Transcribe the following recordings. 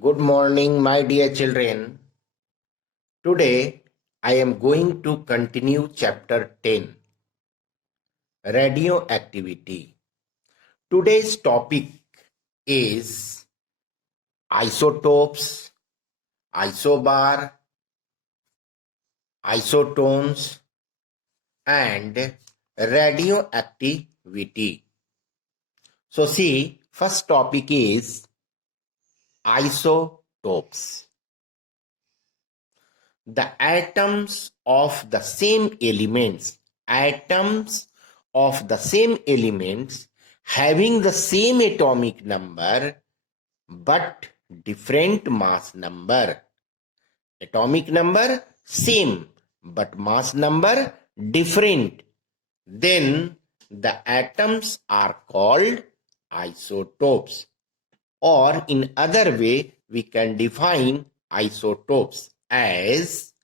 Good morning, my dear children. Today I am going to continue chapter 10, Radioactivity. Today's topic is isotopes, isobar, isotones, and radioactivity. So, see, first topic is isotopes. The atoms of the same elements having the same atomic number but different mass number. Atomic number same but mass number different. Then the atoms are called isotopes. Or in other way, we can define isotopes as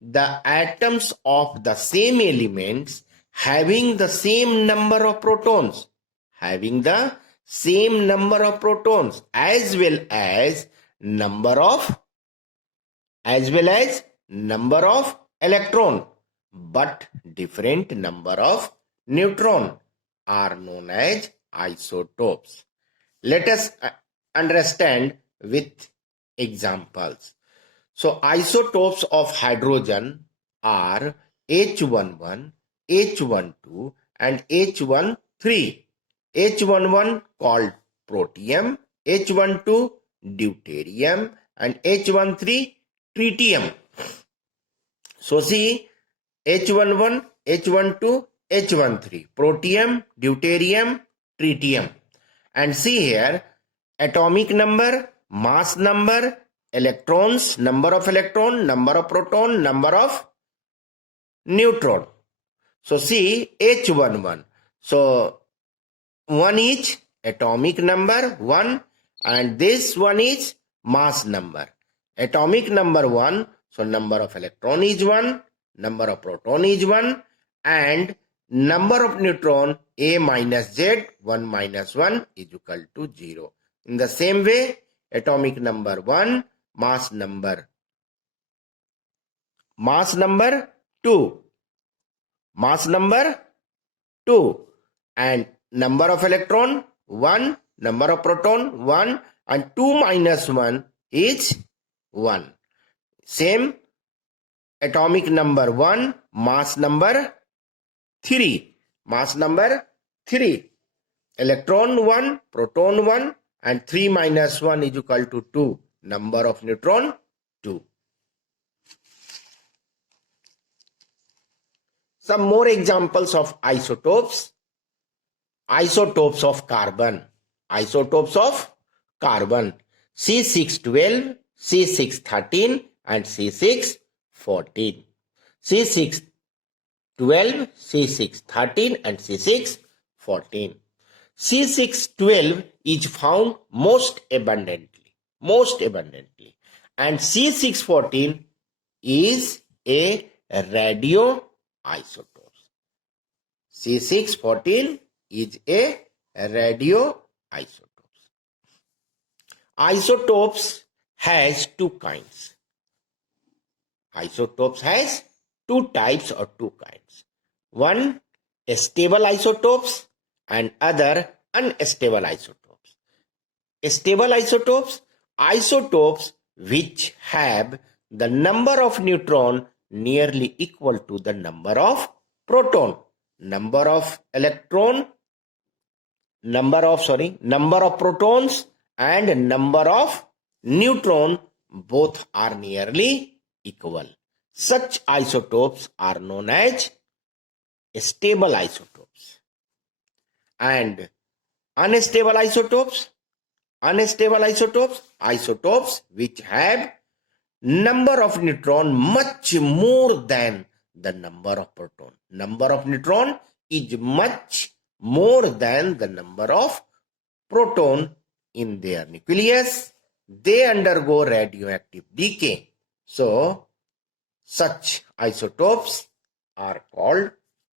the atoms of the same elements having the same number of protons, as well as number of electron, but different number of neutron are known as isotopes. Let us understand with examples. So isotopes of hydrogen are H11, H12 and H13. H11 called protium, H12 deuterium and H13 tritium. So see, H11, H12, H13, protium, deuterium, tritium. And see here, atomic number, mass number, electrons, number of electron, number of proton, number of neutron. So see H11. So 1 is atomic number 1 and this one is mass number. Atomic number 1, so number of electron is 1, number of proton is 1 and number of neutron A minus Z 1 minus 1 is equal to 0. In the same way, atomic number 1, mass number 2 and number of electron 1, number of proton 1 and 2 minus 1 is 1. Same atomic number 1, mass number 3. Electron 1, proton 1 and 3 minus 1 is equal to 2. Number of neutron 2. Some more examples of isotopes. Isotopes of carbon. C612, C613 and C614. C612, C613 and C614. C612 is found most abundantly and C614 is a radioisotope. C614 is a radioisotope. Isotopes has two kinds. Isotopes has two types or two kinds. One, stable isotopes and other unstable isotopes. Stable isotopes which have the number of neutron nearly equal to the number of proton, number of protons and number of neutron both are nearly equal. Such isotopes are known as stable isotopes. And unstable isotopes which have number of neutron much more than the number of proton. Number of neutron is much more than the number of proton in their nucleus. They undergo radioactive decay. So, such isotopes are called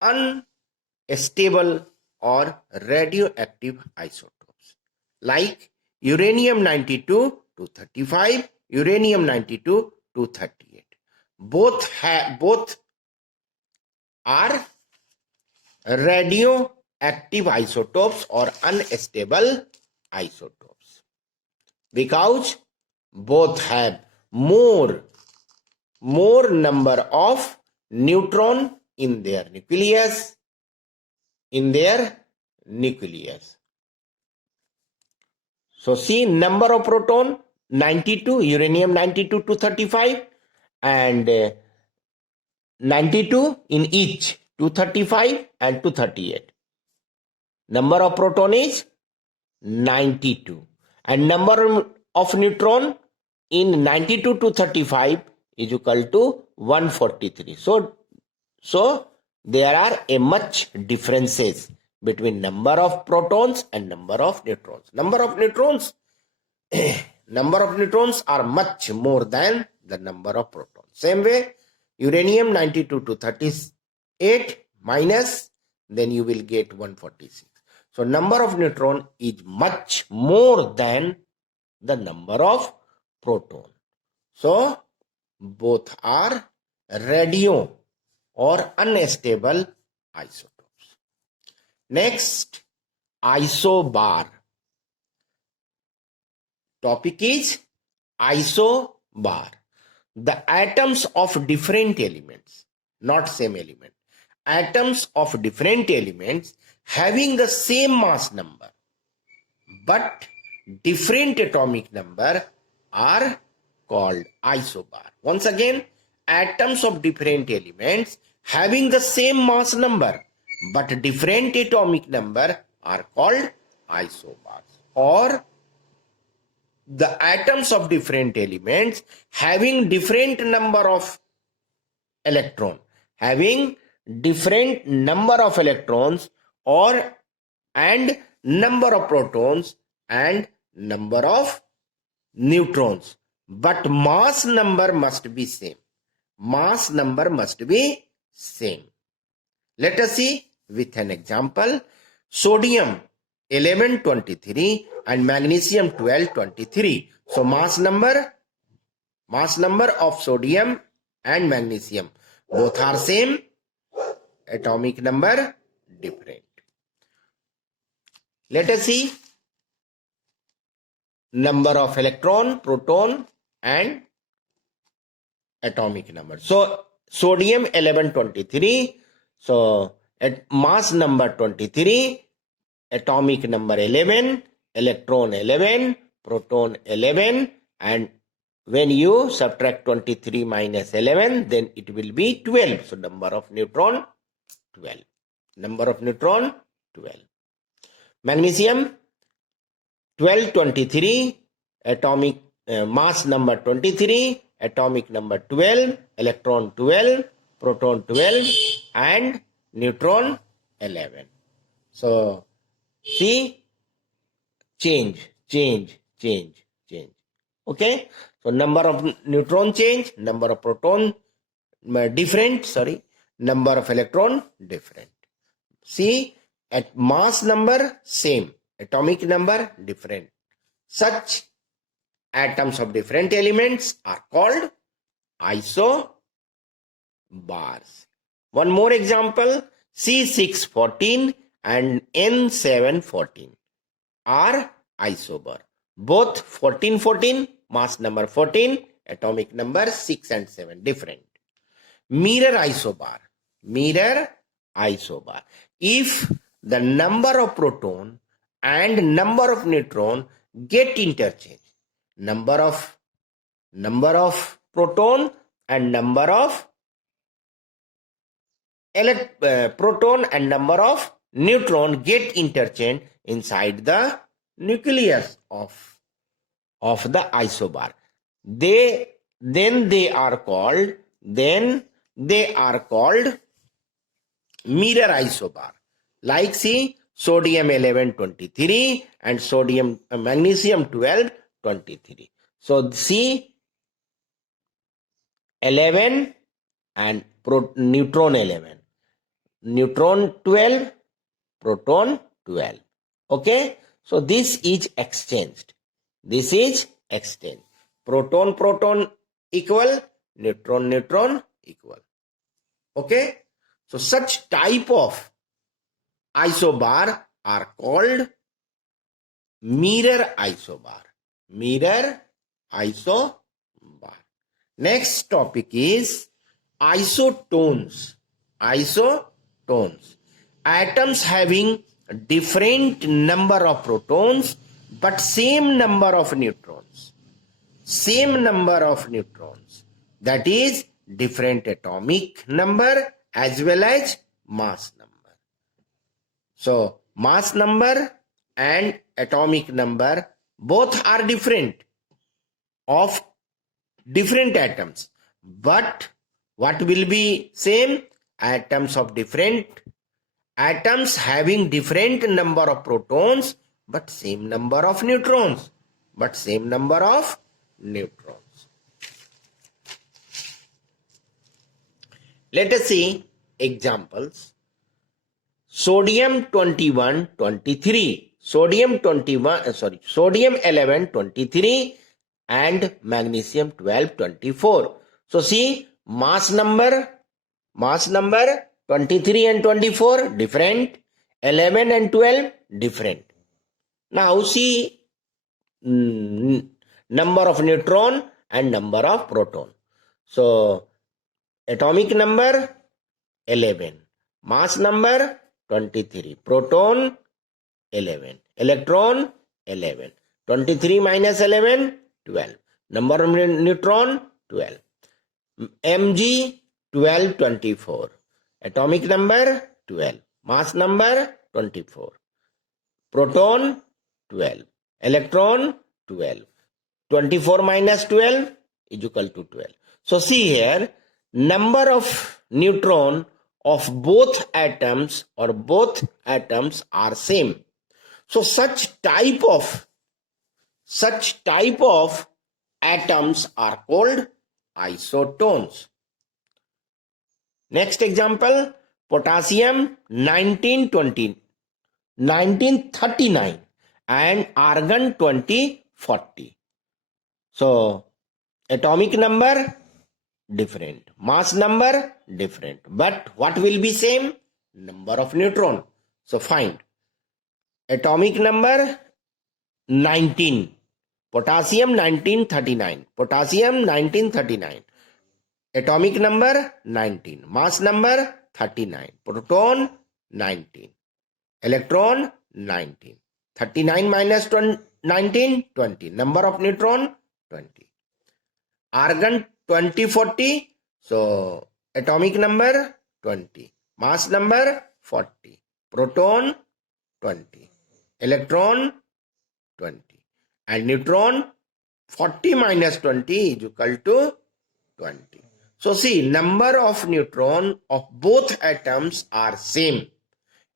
unstable or radioactive isotopes. Like uranium-92 to 235, uranium 92, 238. Both are radioactive isotopes or unstable isotopes because both have more number of neutron in their nucleus. So see, number of proton 92, uranium 92 to 35, and 92 in each, 235 and 238. Number of proton is 92, and number of neutron in 92 to 35 is equal to 143. So there are a much differences between number of protons and number of neutrons. Number of neutrons are much more than the number of protons. Same way, uranium 92 to 38 minus, then you will get 146. So number of neutron is much more than the number of proton. So both are radio or unstable isotopes. Next, isobar. Topic is isobar. The atoms of different elements, not same element. Atoms of different elements having the same mass number but different atomic number are called isobar. Once again, atoms of different elements having the same mass number but different atomic number are called isobars. Or the atoms of different elements having different number of electrons and number of protons and number of neutrons, but mass number must be same. Let us see with an example. Sodium 1123 and magnesium 1223. So mass number of sodium and magnesium both are same, atomic number different. Let us see number of electron, proton and atomic number. So sodium 1123, so at mass number 23, atomic number 11, electron 11, proton 11, and when you subtract 23 minus 11, then it will be 12. So number of neutron 12. Magnesium 1223, atomic mass number 23, atomic number 12, electron 12, proton 12 and neutron 11. So see, change. Okay, so number of neutron change, number of proton different, number of electron different. See, at mass number same, atomic number different. Such atoms of different elements are called isobars. One more example, C614 and N714 are isobar. Both 1414, mass number 14, atomic number 6 and 7, different. Mirror isobar. If the number of proton and number of neutron get interchanged, number of proton and number of proton and number of neutron get interchanged inside the nucleus of the isobar, then they are called mirror isobar. Like see, sodium 1123 and magnesium 1223. So see, 11 and neutron 11, neutron 12, proton 12. Okay, so this is exchanged. exchange. Proton proton equal, neutron neutron equal. Okay, so such type of isobar are called mirror isobar. Mirror isobar. Next topic is isotones. Isotones. Atoms having different number of protons but same number of neutrons. Same number of neutrons. That is different atomic number as well as mass number. So mass number and atomic number both are different of different atoms, but what will be same? Atoms having different number of protons but same number of neutrons. Let us see examples. Sodium 21 23, sodium 11 23 and magnesium 12 24. So see, mass number 23 and 24 different, 11 and 12 different. Now see number of neutron and number of proton. So atomic number 11, mass number 23, proton 11, electron 11, 23 minus 11 12, number of neutron 12, Mg 12 24, atomic number 12, mass number 24, proton 12, electron 12, 24 minus 12 is equal to 12. So see here, number of neutron of both atoms are same. So such type of atoms are called isotones. Next example, potassium 1939 and argon 2040. So atomic number different, mass number different, but what will be same? Number of neutron. So find atomic number 19, potassium 1939, atomic number 19, mass number 39, proton 19, electron 19, 39 minus 19 20, number of neutron 20, argon 2040. So atomic number 20, mass number 40, proton 20, electron 20, and neutron 40 minus 20 is equal to 20. So see, number of neutron of both atoms are same.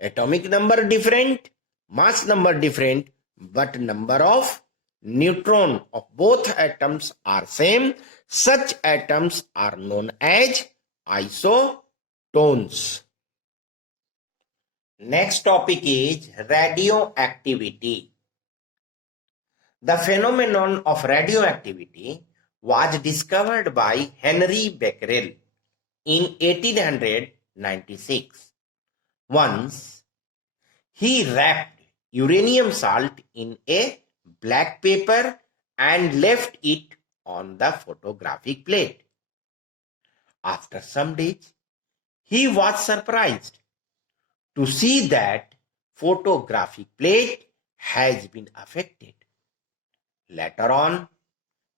Atomic number different, mass number different, but number of neutron of both atoms are same. Such atoms are known as isotones. Next topic is radioactivity. The phenomenon of radioactivity was discovered by Henry Becquerel in 1896. Once, he wrapped uranium salt in a black paper and left it on the photographic plate. After some days, he was surprised to see that photographic plate has been affected. Later on,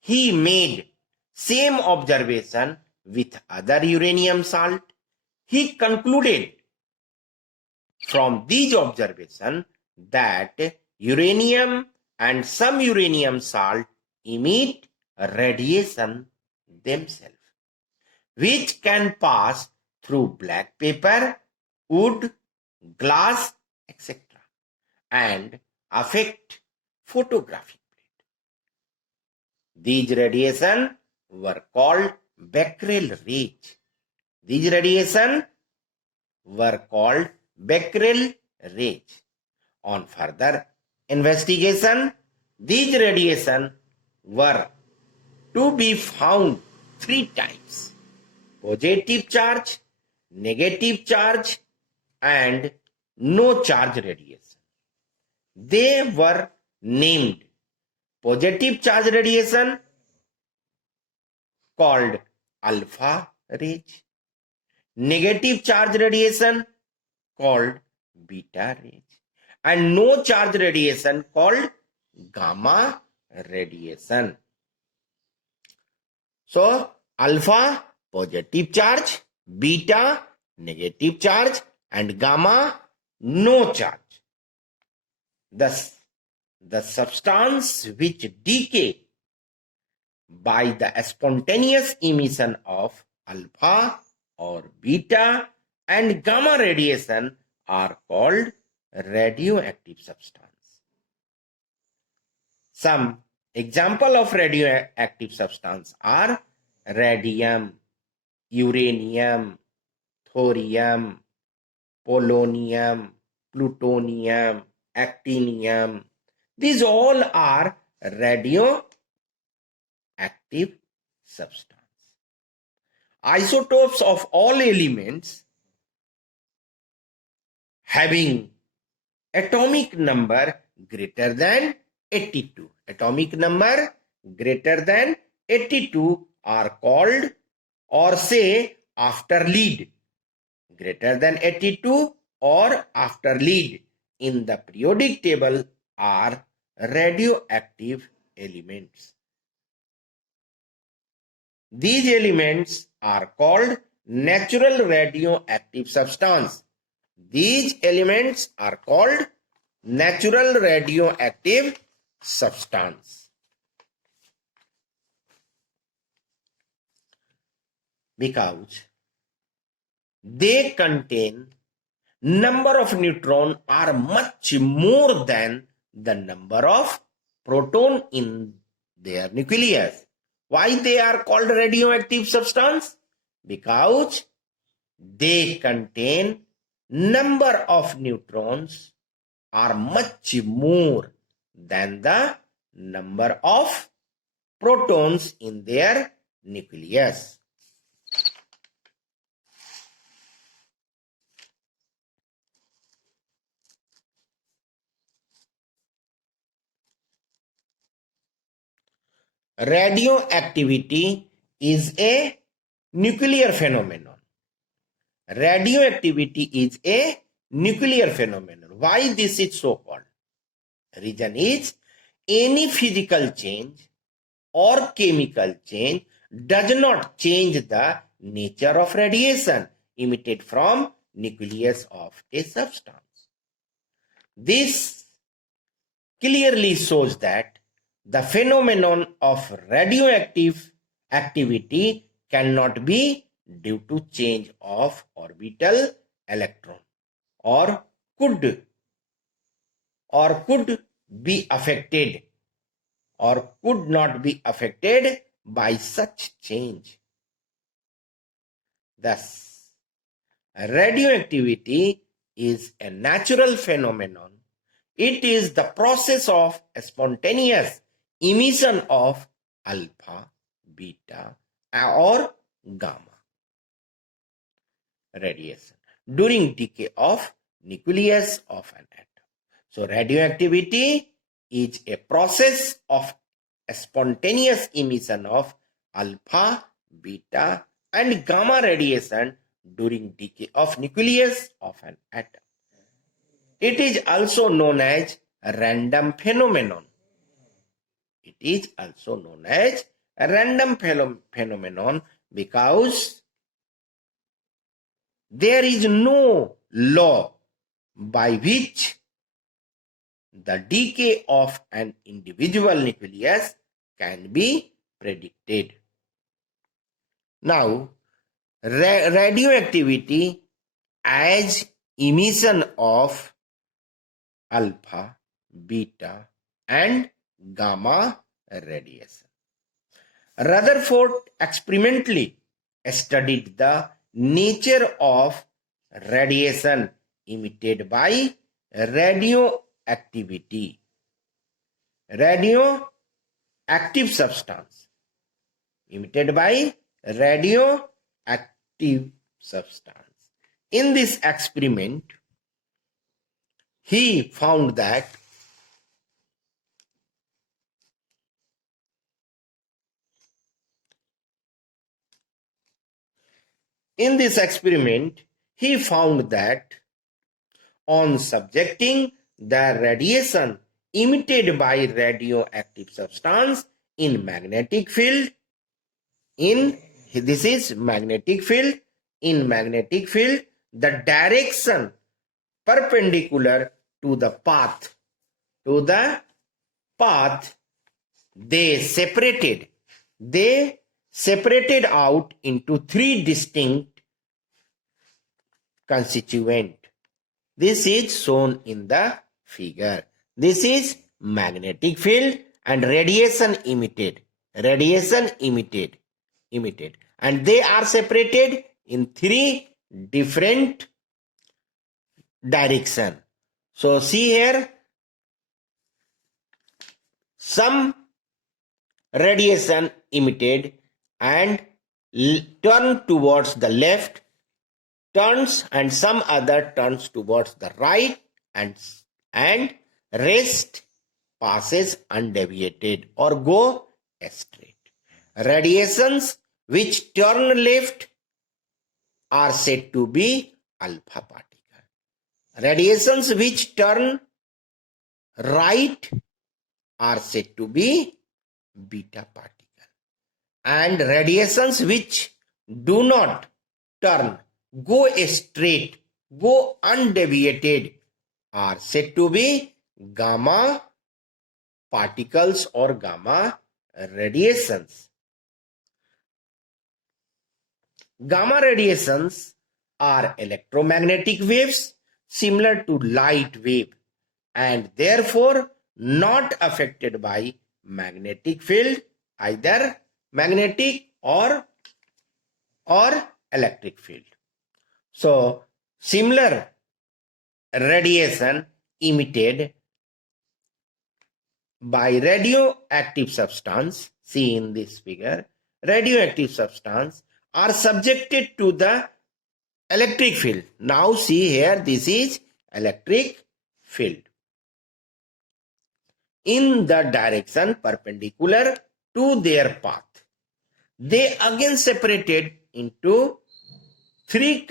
he made same observation with other uranium salt. He concluded from these observations that uranium and some uranium salt emit radiation themselves, which can pass through black paper, wood, glass, etc. and affect photographic plate. These radiation were called Becquerel rays. On further investigation, these radiation were to be found three types: positive charge, negative charge, and no charge radiation. They were named positive charge radiation, called alpha rays, negative charge radiation, called beta rays, and no charge radiation, called gamma radiation. So, alpha, positive charge; beta, negative charge; and gamma, no charge. Thus, the substance which decay by the spontaneous emission of alpha or beta and gamma radiation are called radioactive substance. Some example of radioactive substance are radium, uranium, thorium, polonium, plutonium, actinium. These all are radioactive substance. Isotopes of all elements having atomic number greater than 82. Atomic number greater than 82 are called, or say after lead, greater than 82 or after lead in the periodic table are radioactive elements. These elements are called natural radioactive substance. These elements are called natural radioactive substance because they contain number of neutron are much more than the number of proton in their nucleus. Why they are called radioactive substance? Because they contain number of neutrons are much more than the number of protons in their nucleus. Radioactivity is a nuclear phenomenon. Radioactivity is a nuclear phenomenon. Why this is so called? Reason is any physical change or chemical change does not change the nature of radiation emitted from nucleus of a substance. This clearly shows that the phenomenon of radioactive activity cannot be due to change of orbital electron or could be affected or could not be affected by such change. Thus, radioactivity is a natural phenomenon. It is the process of spontaneous emission of alpha, beta, or gamma radiation during decay of nucleus of an atom. So radioactivity is a process of spontaneous emission of alpha, beta, and gamma radiation during decay of nucleus of an atom. It is also known as a random phenomenon. It is also known as a random phenomenon because there is no law by which the decay of an individual nucleus can be predicted. Now, radioactivity as emission of alpha, beta, and gamma radiation. Rutherford experimentally studied the nature of radiation emitted by radioactivity. active substance. Emitted by radioactive substance. In this experiment, he found that on subjecting the radiation emitted by radioactive substance in magnetic field, in magnetic field, the direction perpendicular to the path, they separated out into three distinct constituents. This is shown in the figure. This is magnetic field and radiation emitted, and they are separated in three different directions. So see here, some radiation emitted and turn towards the left, turns, and some other turns towards the right, and rest passes undeviated or go straight. Radiations which turn left are said to be alpha particle. Radiations which turn right are said to be beta particle. And radiations which do not turn, go straight, go undeviated, are said to be gamma particles or gamma radiations. Gamma radiations are electromagnetic waves similar to light wave and therefore not affected by magnetic field, either magnetic or electric field. So similar radiation emitted by radioactive substance, see in this figure, radioactive substance are subjected to the electric field. Now see here, this is electric field in the direction perpendicular to their path. They again separated into three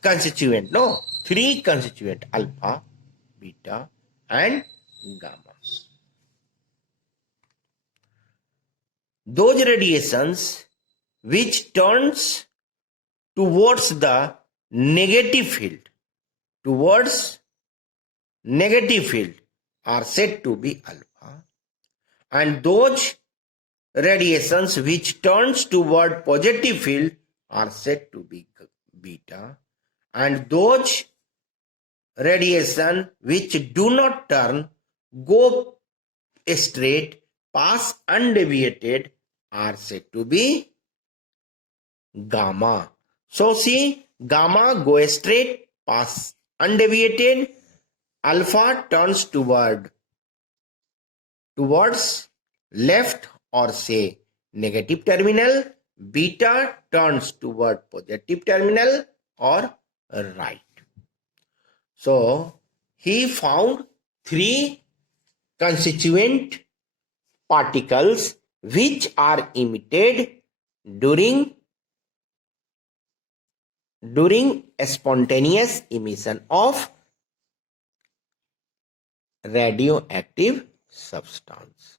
constituent alpha, beta and gamma. Those radiations which turns towards the negative field are said to be alpha, and those radiations which turns toward positive field are said to be beta, and those radiation which do not turn, go straight, pass undeviated, are said to be gamma. So see, gamma go straight, pass undeviated, alpha turns towards left or say negative terminal, beta turns toward positive terminal or right. So he found three constituent particles which are emitted during spontaneous emission of radioactive substance.